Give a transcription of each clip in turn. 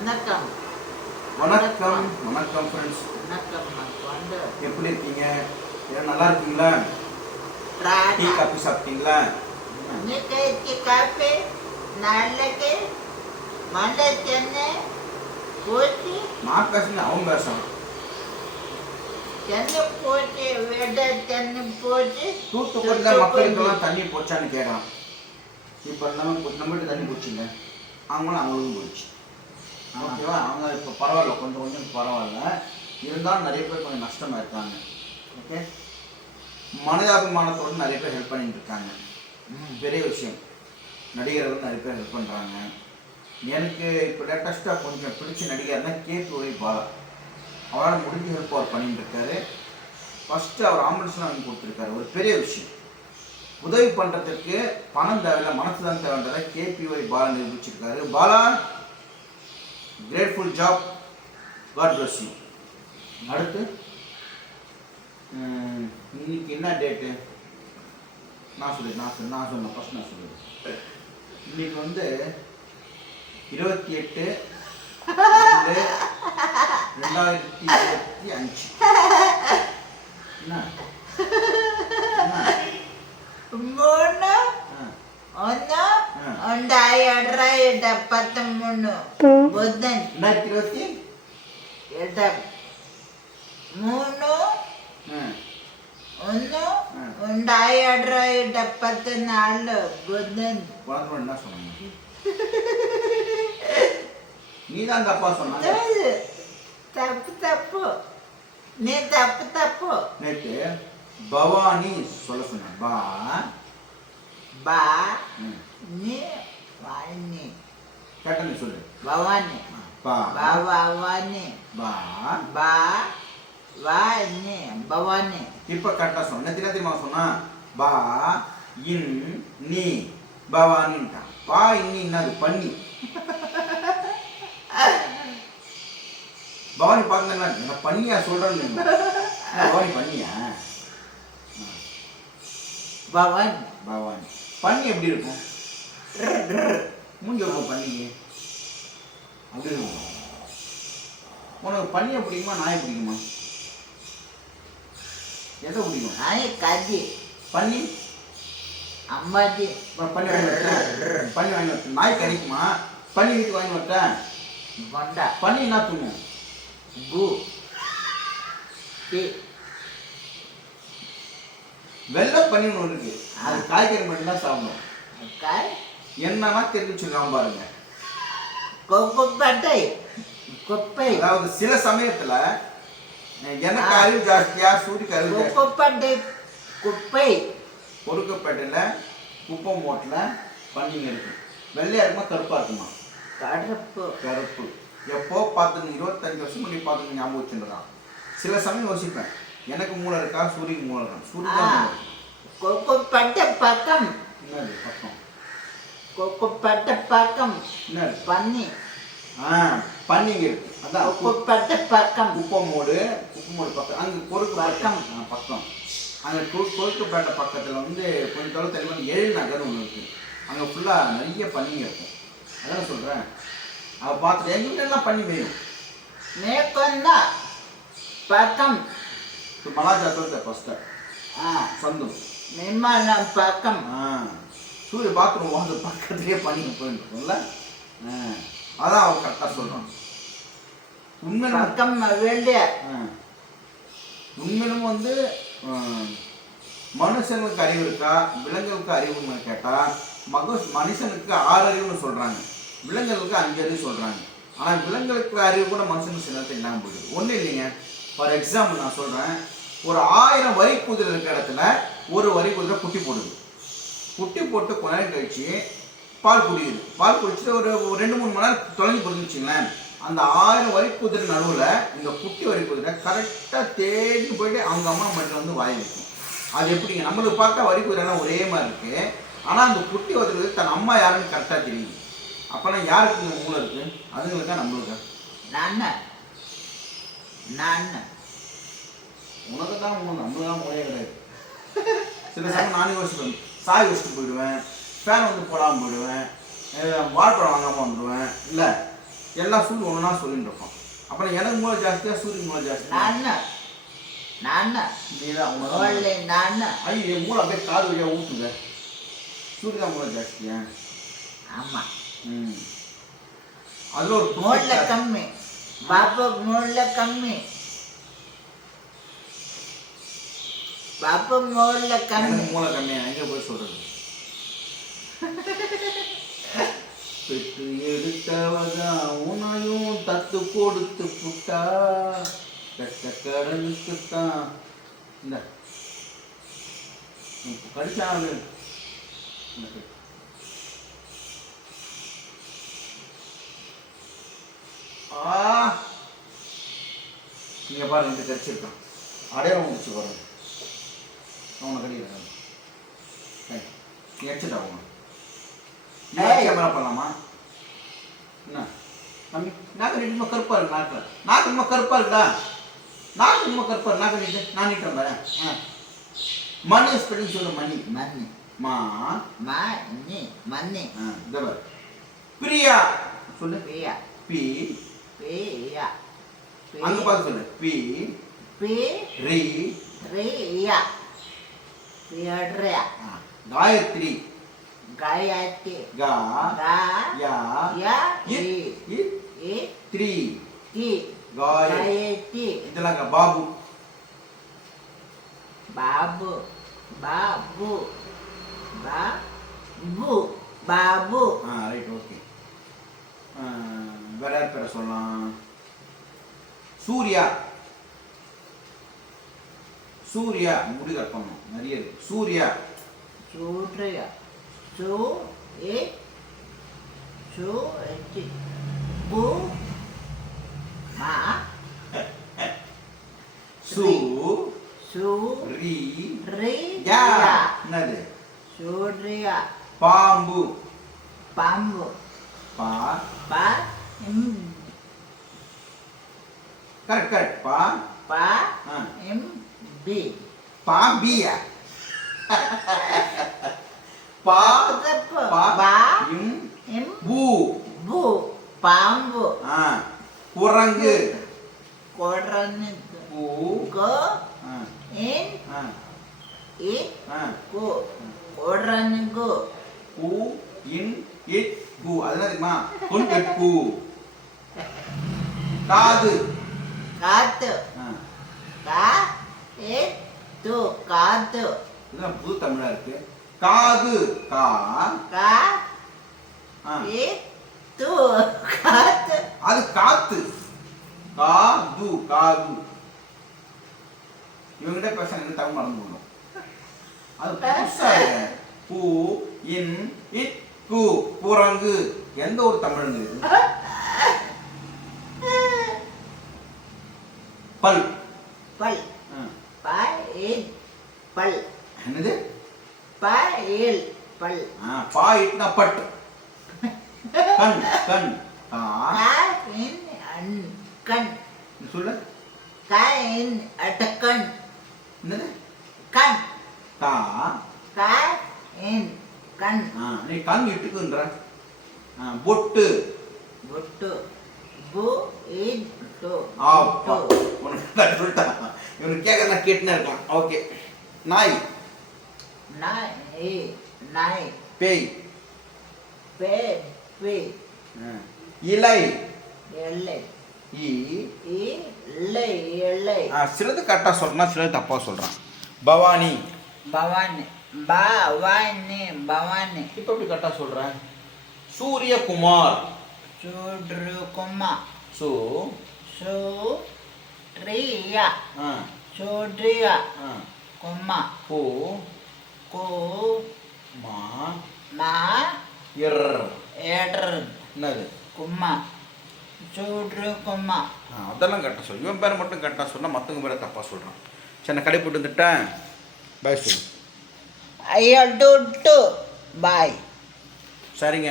வணக்கம். வணக்கம். வணக்கம். ஃப்ரெண்ட்ஸ் வணக்கம் எப்படி இருக்கீங்க? எல்லாம் நல்லா இருக்கீங்களா? டீ காஃபி சாப்பிட்டீங்களா? இன்னைக்கு காப்பி நாளைக்கு மண்டை சென்னை போச்சு நான் பேசுனேன் அவன் பேசுறான் சென்னை போச்சு வெட சென்னை போச்சு தூத்துக்குடியில் மக்களுக்கெல்லாம் தண்ணி போச்சான்னு கேட்கறான். இப்போ நம்ம நம்ம வீட்டு தண்ணி போச்சுங்க. அவங்களும் அவங்களுக்கும் போச்சு. ஓகேவா? அவங்க இப்போ பரவாயில்ல. கொஞ்சம் கொஞ்சம் பரவாயில்ல. இருந்தாலும் நிறைய பேர் கொஞ்சம் நஷ்டமாக இருக்காங்க ஓகே? மனிதாபிமானத்தோடு நிறைய பேர் ஹெல்ப் பண்ணிட்டு இருக்காங்க பெரிய விஷயம். நடிகர்கள் நிறைய பேர் ஹெல்ப் பண்ணுறாங்க எனக்கு இப்போ லேட்டஸ்ட்டாக கொஞ்சம் பிடிச்ச நடிகர்னா கே துரை பாலா. அவரால் முடிஞ்ச ஹெல்ப் அவர் பண்ணிட்டு இருக்காரு ஃபஸ்ட்டு அவர் ஆம்புலன்ஸ்லாம் வாங்கி கொடுத்துருக்காரு. ஒரு பெரிய விஷயம். உதவி பண்ணுறதுக்கு பணம் தேவையில்லை மனசு தான் தேவைன்றதை KPY Bala நிரூபிச்சிருக்காரு. Bala grateful job God bless you அடுத்து இன்னைக்கு என்ன டேட்டு நான் சொல்லு நான் சொல்லு நான் சொன்னேன் ஃபஸ்ட் நான் சொல்லுது இன்னைக்கு வந்து இருபத்தி எட்டு ரெண்டு ரெண்டாயிரத்தி இருபத்தி அஞ்சு. என்ன? மூணு ఉంటాయి ఎడ్రా ఎడ్డ పదమూడు బుద్ధన్ ఎడ్డ మూడు ഒന്ന് ഉണ്ടായി അടറായി ഡപ്പത്തെ നാല് ബുദ്ധൻ നീതാൻ തപ്പാ സൊന്നത് തപ്പ് തപ്പ് നീ തപ്പ് തപ്പ് നേക്ക് ഭവാനി സൊല്ല സൊന്ന ബാ ബാ நீ வாணி. கட்டணி சொல்லு. பவானி. பவானி. பா. பா. வாணி. பவானி. இப்ப கரெக்டா சொன்ன தின திரும்ப சொன்னா? பா இன் நீ. பவானின்ட்டா பா இன்னி என்னது? பண்ணி பவானி பார்க்கலாம் நான் பண்ணியா சொல்றேன் பவானி பண்ணியா பவானி. பவானி. பண்ணி எப்படி இருக்கும்? மூஞ்சி இருக்கும் பண்ணிக்கு அப்படின்னு உனக்கு பண்ணியை பிடிக்குமா நாயை பிடிக்குமா? எதை பிடிக்கும்? நாயை கதி பண்ணி அம்மாஜி பண்ணி வாங்கி பண்ணி வாங்கி வரேன் நாய் கறிக்குமா? பண்ணி வீட்டுக்கு வாங்கி வரட்டேன் வண்டா. பண்ணி என்ன தூங்கும் பூ. டீ வெள்ளை பண்ணி ஒன்று இருக்குது அது காய்கறி மட்டும்தான் சாப்பிடணும். காய். என்னன்னா தெரிவிச்சிருக்காம பாருங்க. கொப்பை. கொப்பை. அதாவது சில சமயத்துல எனக்கு அறிவு ஜாஸ்தியா சூரிக்கு அறிவு கொப்பப்பட்டை குப்பை. பொறுக்கப்பட்டையில் குப்பை மூட்டில் பண்ணிங்க இருக்கு. வெள்ளையா இருக்குமா கருப்பா இருக்குமா? கருப்பு. கருப்பு. எப்போ பார்த்துங்க இருபத்தஞ்சு வருஷம் முன்னாடி பார்த்துங்க ஞாபகம் வச்சுருக்கான் சில சமயம் யோசிப்பேன். எனக்கு மூளை இருக்கா சூரியன் மூளை இருக்கா? சூரியன் பட்ட பக்கம். என்னது பக்கம்? கொக்கப்பட்ட பக்கம். பன்னி. ஆ பன்னிங்க இருக்கு. அதான் கொக்கப்பட்ட பக்கம். குப்பமோடு குப்பமோடு பக்கம். அங்கே குறுக்கு பக்கம். அங்கே கு குறுக்குப்பேட்டை பக்கத்தில் வந்து கொஞ்சம் தொலை தெளிவாக ஏழு நகர் ஒன்று இருக்குது அங்கே ஃபுல்லாக நிறைய பன்னிங்க இருக்கும் அதான் சொல்கிறேன் அவ பார்த்துட்டு எங்கெல்லாம் பண்ணி வேணும் மேற்கொண்டா பக்கம். மலாஜா சொல்ற ஃபஸ்ட்டு ஆ. சந்தோஷம் நிம்மலம் பக்கம். ஆ. சூரிய பாத்ரூம் வாங்க பக்கத்துலேயே பண்ணிட்டு போயிருக்கோம்ல. அதான் அவள் கரெக்டாக சொல்கிறான் உண்மை பக்கம் வேண்டிய. உண்மையிலும் வந்து மனுஷனுக்கு அறிவு இருக்கா? விலங்குகளுக்கு அறிவுன்னு கேட்டால் மக மனுஷனுக்கு ஆறு அறிவுன்னு சொல்கிறாங்க விலங்குகளுக்கு அஞ்சு அறிவு சொல்கிறாங்க ஆனால் விலங்குகளுக்கு அறிவு கூட மனுஷனுக்கு சில நேரத்தில் இல்லாமல் போயிடுது. ஒன்றும் இல்லைங்க. ஃபார் எக்ஸாம்பிள் நான் சொல்கிறேன் ஒரு ஆயிரம் வரி குதிரை இருக்கிற இடத்துல ஒரு வரி குதிரை குட்டி போடுது. குட்டி போட்டு கொஞ்ச நேரம் கழிச்சு பால் குடிக்குது பால் குடிச்சிட்டு ஒரு ரெண்டு மூணு மணி நேரம் தொலைஞ்சு போட்டுச்சுங்களேன் அந்த ஆயிரம் வரி குதிரை நடுவில் இந்த குட்டி வரி குதிரை கரெக்டாக தேடி போயிட்டு அவங்க அம்மா மட்டும் வந்து வாய் வைக்கும். அது எப்படிங்க? நம்மளுக்கு பார்த்தா வரி குதிரைலாம் ஒரே மாதிரி இருக்குது ஆனால் அந்த குட்டி வதுறது தன் அம்மா யாருன்னு கரெக்டாக தெரியுது. அப்போனா யாருக்கு? இந்த மூளை இருக்குது தான் நம்மளுக்கு. நான் நான் உனக்கு தான் மூணு நம்மளுக்கு தான் மூளையே கிடையாது. சில சமயம் நான் யோசிப்பேன். சாய் வச்சுட்டு போயிடுவேன். ஃபேன் வந்து போடாமல் போயிடுவேன். வாழைப்பழம் வாங்காமல் வந்துடுவேன் இல்லை எல்லாம் ஃபுல் ஒன்றா சொல்லிட்டு இருக்கோம் அப்புறம் எனக்கு மூலம் ஜாஸ்தியாக சூரியன் மூலம் ஜாஸ்தி நான் என்ன? நான் என்ன? ஐயோ என் மூளை அப்படியே காது வழியாக ஊற்றுங்க சூரியதா மூலம் ஜாஸ்தியா. ஆமாம் ம். அது ஒரு மூலில் கம்மி. பாப்பா மூலில் கம்மி. அப்போ முதல்ல கண். மூளை கண்ணியா எங்கே போய் சொல்கிறது பெற்று எடுத்தவதா உனையும் தத்து கொடுத்து புட்டா. கட்ட கடனுக்குத்தான் இந்த கடிச்சாங்க ஆ. நீங்க பாருங்க இது கடிச்சிருக்கான் அடையாளம் முடிச்சு பாருங்க. உனக்கு அடி எரிச்சிட்டா உங்க நேரம் கேமரா பண்ணலாமா? என்ன? தம்பி நாக்கு நிஜமா கருப்பாக இருக்கு நாக்கில் நாக்கு நிஜமா கருப்பாக இருக்குதா நாக்கு நிஜமா கருப்பாக மணி ஸ்பெல்லிங் சொல்லு மணி மணி மா. மணி மணி ஆ ஜபர் பிரியா. சொல்லு. பிரியா. பி. பிரியா. அங்க பார்த்து சொல்லு. பி. பி. ரி. ரியா. காயத்ரி காயத்ரி கா கா யா யா இ இ இ த்ரீ தி காயத்ரி இதெல்லாம் பாபு பாபு பாபு பா பாபு பாபு ஆ ரைட் ஓகே வேற யார் பேரை சொல்லலாம் சூர்யா சூர்யா முடி கட் நிறைய இருக்கு. சூர்யா. சூர்யா. சூ ஏ சூ எட்டு. பூ மா. சூ சூ ரி ரி யா. என்னது? சூர்யா. பாம்பு. பாம்பு. பா. பா ம் கரெக்ட் கரெக்ட். பா. பா எம் பி. பாம்பியா? பாம்பு. குரங்கு. குரங்கு கு இன் இட் கு அதுதான் தெரியுமா? கொண்டு கு காது. காது இதெல்லாம் புது தமிழா இருக்கு. காது கா. கா ஏ து காத்து. அது காத்து. காது காது. இவங்கிட்ட பேச என்ன தமிழ் மறந்து போகணும் அது புதுசா பூ இன் இட் பூ பூரங்கு எந்த ஒரு தமிழ் பல். பல். பல் பல். என்னது? ப பல். ஆ பா இட்னா பட். கண் கண். ஆ. இன் அன் கண். சொல்லு. க இன் அட் கண். என்னது? கண். கா. க இன் கண். ஆ நீ கண் இட்டுக்குன்ற. பொட்டு. பொட்டு. பு இன் டு. ஆ உனக்கு சொல்லிட்டான். இவனுக்கு கேட்கறதுனா கேட்டுனே இருக்கான். ஓகே. நாய் நாய் நாய் பேய் பேய் பேய் இலை இலை இல்லை ஆ சிலது கரெக்டாக சொல்கிறான் சிலது தப்பாக சொல்கிறான் பவானி. பவானி. பவானி பவானி. இப்போ எப்படி கரெக்டாக சொல்கிறேன் சூரியகுமார் சூரியகுமார். ஆ சோ. ட்ரியா ஆ. కొమ్మ కో కో మా మా ఎర్ర ఎర్ర என்னது? கொம்மா. சோறு கொம்மா. அதெல்லாம் கட்ட சொல்லு. இவன் பேரை மட்டும் கரெக்டாக சொன்னால் மற்றவங்க பேரை தப்பாக சொல்கிறான் சரி நான் கடை போட்டு வந்துட்டேன். பாய் சொல்லு. ஐயா டூ டூ. பாய் சரிங்க.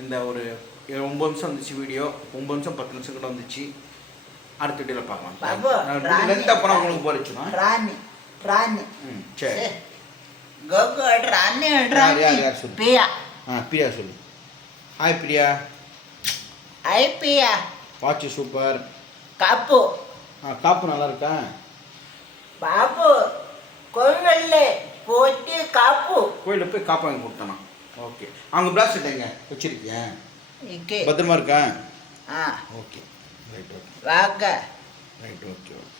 இந்த ஒரு ஒம்பது நிமிஷம் வந்துச்சு வீடியோ. ஒம்பது நிமிஷம் பத்து நிமிஷம் கூட வந்துச்சு. அடுத்த வீடியோவில் பார்க்கலாம். லென்த் அப்புறம் உங்களுக்கு போலிச்சுமா ராணி. ರಾಣಿ ம் சரி கோகு ஆடுற அண்ணன் ஆடுற யார், யார், ஆ பிரியா சொல்லு ஹாய் பிரியா ஐ பிரியா வாட்ச் சூப்பர் கப்பு ஆ காப்பு நல்லா இருக்கா பாப்பு கோவில்ல போட்டு காப்பு கோயிலில் போய் காப்பு வாங்கி ஓகே அவங்க பிளாஸ்ட் எங்க வச்சிருக்கேன் இங்கே பத்திரமா இருக்கேன் ஆ okay right okay right okay okay